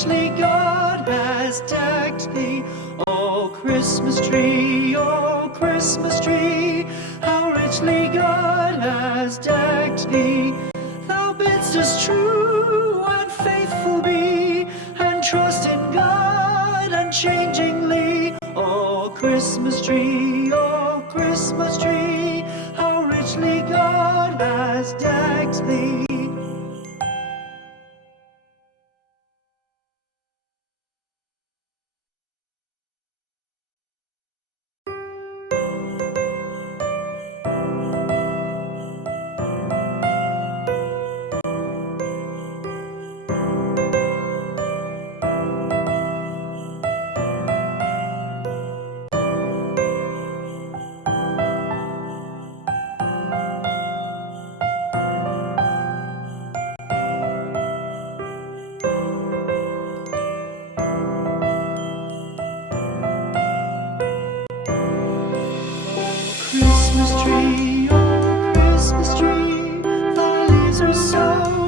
richly God has decked thee. O Christmas tree, how richly God has decked thee. Thou bidst us true and faithful be, and trust in God unchangingly. O Christmas tree, how richly God has decked thee. Christmas tree, oh Christmas tree, thy leaves are so